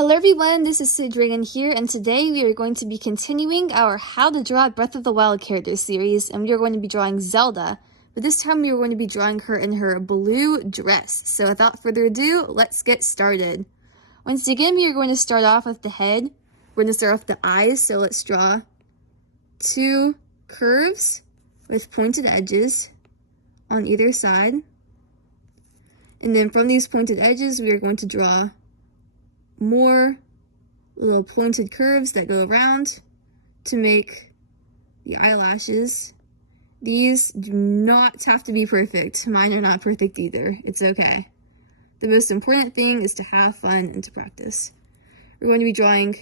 Hello everyone, this is Dragon here, and today we are going to be continuing our How to Draw Breath of the Wild character series, and we are going to be drawing Zelda, but this time we are going to be drawing her in her blue dress. So without further ado, let's get started. Once again, we are going to start off with the head. We're going to start off with the eyes, so let's draw two curves with pointed edges on either side. And then from these pointed edges, we are going to draw more little pointed curves that go around to make the eyelashes. These do not have to be perfect. Mine are not perfect either. It's okay. The most important thing is to have fun and to practice. We're going to be drawing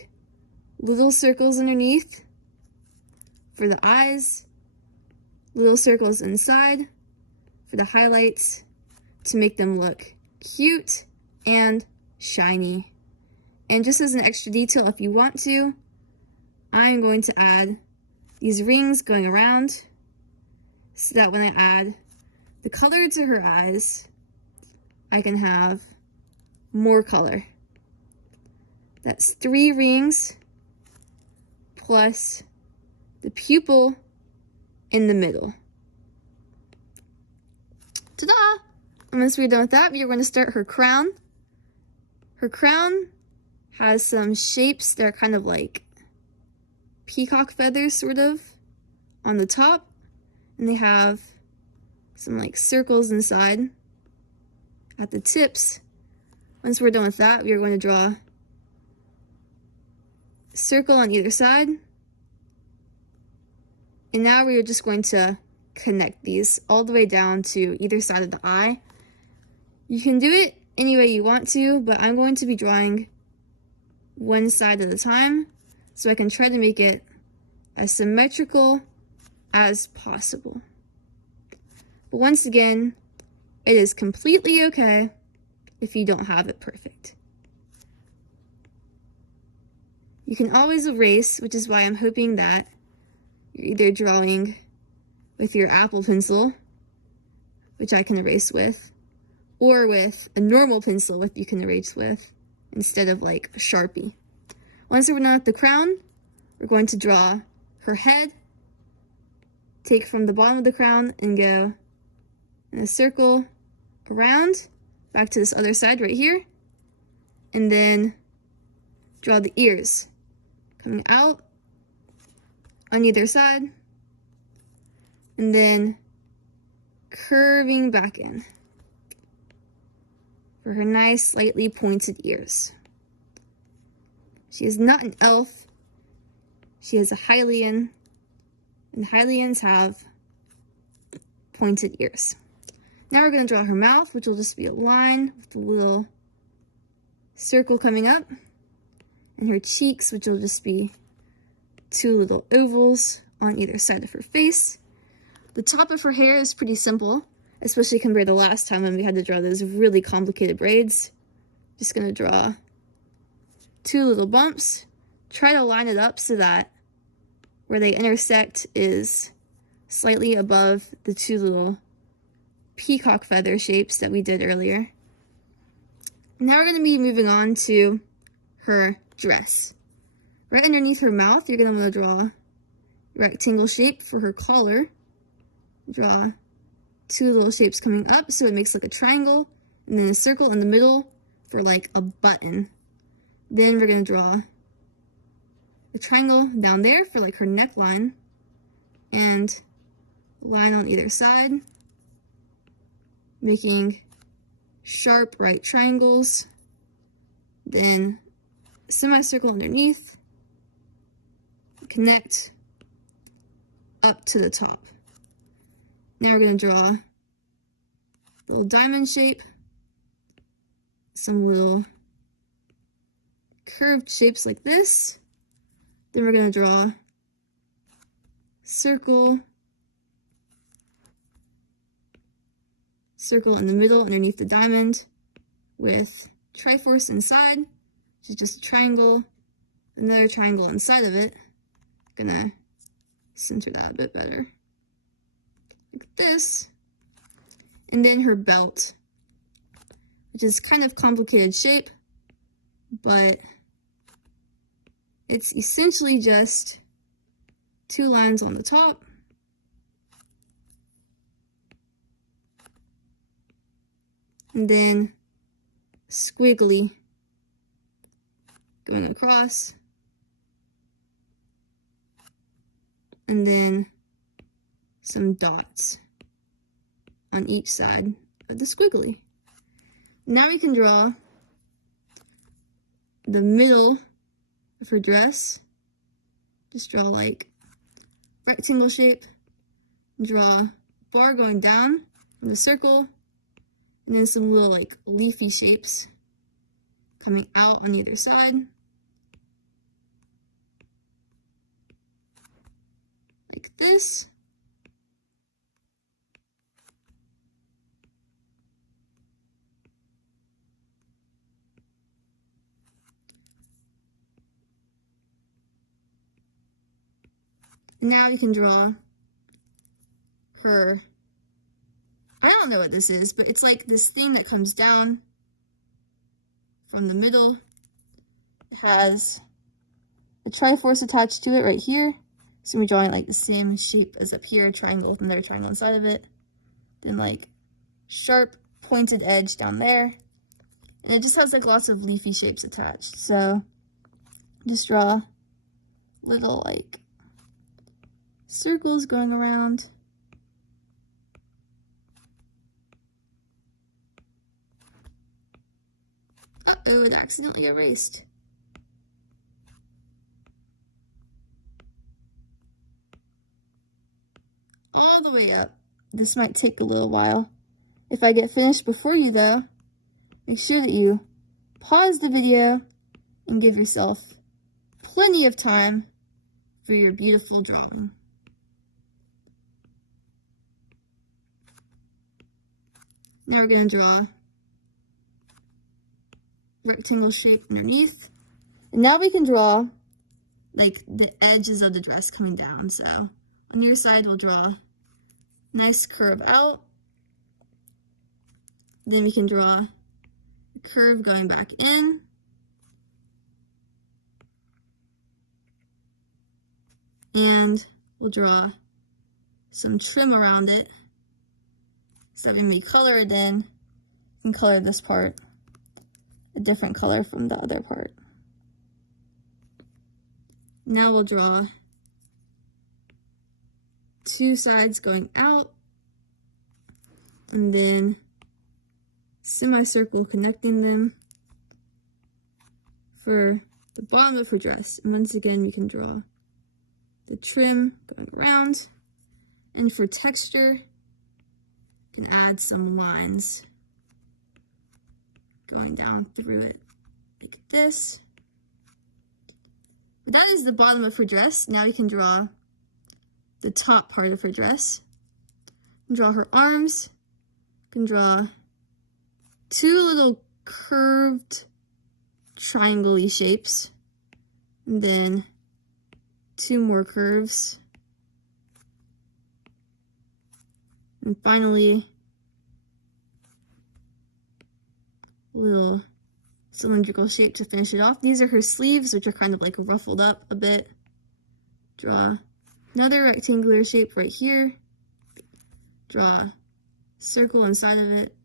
little circles underneath for the eyes, little circles inside for the highlights to make them look cute and shiny. And just as an extra detail, if you want to, I'm going to add these rings going around so that when I add the color to her eyes, I can have more color. That's 3 rings plus the pupil in the middle. Ta-da! And once we're done with that, we are going to start her crown. Her crown has some shapes that are kind of like peacock feathers, sort of, on the top. And they have some like circles inside at the tips. Once we're done with that, we are going to draw a circle on either side. And now we are just going to connect these all the way down to either side of the eye. You can do it any way you want to, but I'm going to be drawing one side at a time so I can try to make it as symmetrical as possible. But once again, it is completely okay if you don't have it perfect. You can always erase, which is why I'm hoping that you're either drawing with your Apple pencil, which I can erase with, or with a normal pencil you can erase with, instead of like a Sharpie. Once we're done with the crown, we're going to draw her head, take from the bottom of the crown and go in a circle around, back to this other side right here, and then draw the ears coming out on either side, and then curving back in for her nice, slightly pointed ears. She is not an elf. She is a Hylian, and Hylians have pointed ears. Now we're going to draw her mouth, which will just be a line with a little circle coming up, and her cheeks, which will just be 2 little ovals on either side of her face. The top of her hair is pretty simple, especially compared to last time when we had to draw those really complicated braids. Just going to draw 2 little bumps. Try to line it up so that where they intersect is slightly above the 2 little peacock feather shapes that we did earlier. Now we're going to be moving on to her dress. Right underneath her mouth, you're going to want to draw a rectangle shape for her collar. Draw 2 little shapes coming up so it makes like a triangle, and then a circle in the middle for like a button. Then we're going to draw a triangle down there for like her neckline, and a line on either side, making sharp right triangles, then a semicircle underneath, connect up to the top. Now we're going to draw a little diamond shape, some little curved shapes like this. Then we're going to draw a circle in the middle underneath the diamond with Triforce inside, which is just a triangle, another triangle inside of it. Gonna center that a bit better, like this. And then her belt, which is kind of complicated shape, but it's essentially just 2 lines on the top and then squiggly going across, and then some dots on each side of the squiggly. Now we can draw the middle of her dress. Just draw like rectangle shape, draw a bar going down from the circle, and then some little like leafy shapes coming out on either side. Like this. Now you can draw her, I don't know what this is, but it's like this thing that comes down from the middle. It has a Triforce attached to it right here. So we're drawing like the same shape as up here, triangle with another triangle inside of it. Then like sharp pointed edge down there. And it just has like lots of leafy shapes attached. So just draw little like circles going around. Uh-oh, it accidentally erased. All the way up. This might take a little while. If I get finished before you though, make sure that you pause the video and give yourself plenty of time for your beautiful drawing. Now we're going to draw rectangle shape underneath. And now we can draw like the edges of the dress coming down. So on your side we'll draw a nice curve out. Then we can draw a curve going back in. And we'll draw some trim around it. So when we color it in, we can color this part a different color from the other part. Now we'll draw 2 sides going out, and then semicircle connecting them for the bottom of her dress. And once again, we can draw the trim going around, and for texture, you can add some lines going down through it like this. That is the bottom of her dress. Now you can draw the top part of her dress. You can draw her arms. You can draw 2 little curved triangle-y shapes. And then 2 more curves. And finally, a little cylindrical shape to finish it off. These are her sleeves, which are kind of like ruffled up a bit. Draw another rectangular shape right here. Draw a circle inside of it.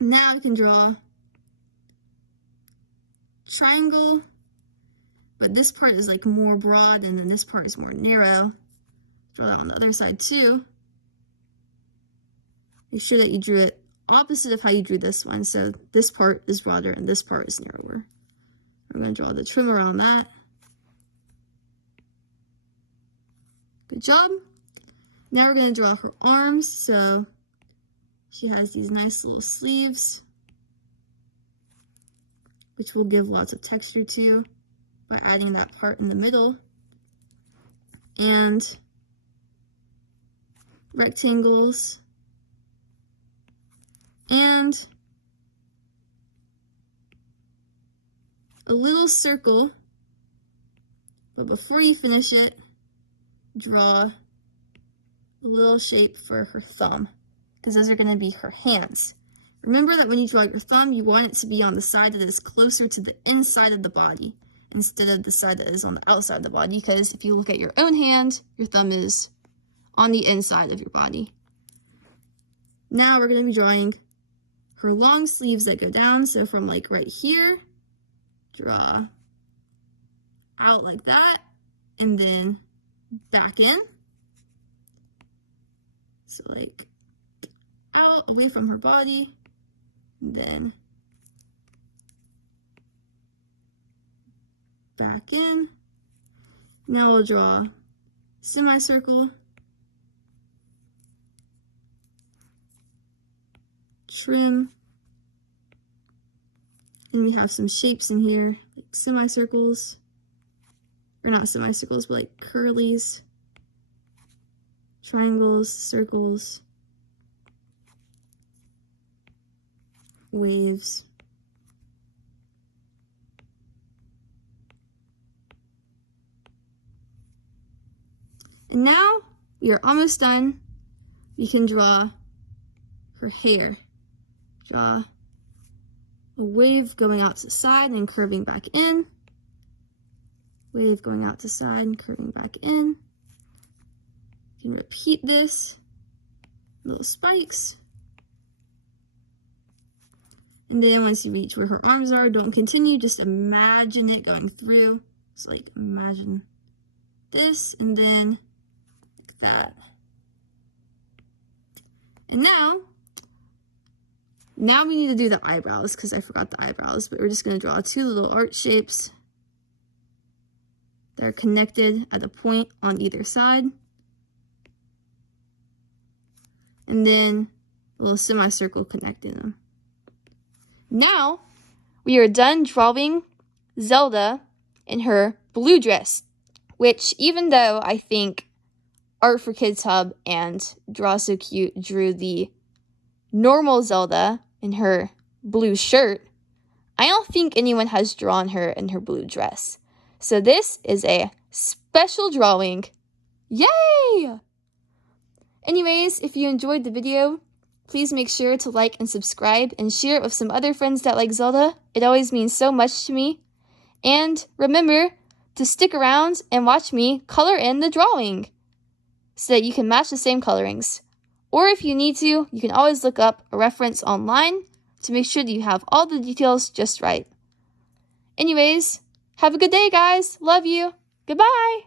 Now we can draw triangle, but this part is like more broad and then this part is more narrow. Draw that on the other side too. Make sure that you drew it opposite of how you drew this one. So this part is broader and this part is narrower. We're going to draw the trim around that. Good job. Now we're going to draw her arms. So she has these nice little sleeves, which we'll give lots of texture to by adding that part in the middle. And rectangles. And a little circle, but before you finish it, draw a little shape for her thumb, because those are going to be her hands. Remember that when you draw your thumb, you want it to be on the side that is closer to the inside of the body instead of the side that is on the outside of the body, because if you look at your own hand, your thumb is on the inside of your body. Now we're going to be drawing her long sleeves that go down. So from like right here, draw out like that, and then back in. So like out, away from her body, and then back in. Now we'll draw a semicircle, trim, and we have some shapes in here, like semicircles, or not semicircles, but like curlies, triangles, circles, waves. And now we are almost done. We can draw her hair. Draw a wave going out to the side and curving back in. Wave going out to the side and curving back in. You can repeat this. Little spikes. And then once you reach where her arms are, don't continue, just imagine it going through. So like imagine this, and then like that. And now we need to do the eyebrows, because I forgot the eyebrows, but we're just going to draw two little arch shapes that are connected at a point on either side. And then a little semicircle connecting them. Now we are done drawing Zelda in her blue dress, which even though I think Art for Kids Hub and Draw So Cute drew the normal Zelda in her blue shirt, I don't think anyone has drawn her in her blue dress. So this is a special drawing. Yay! Anyways, if you enjoyed the video, please make sure to like and subscribe and share it with some other friends that like Zelda. It always means so much to me. And remember to stick around and watch me color in the drawing so that you can match the same colorings. Or if you need to, you can always look up a reference online to make sure that you have all the details just right. Anyways, have a good day, guys. Love you. Goodbye.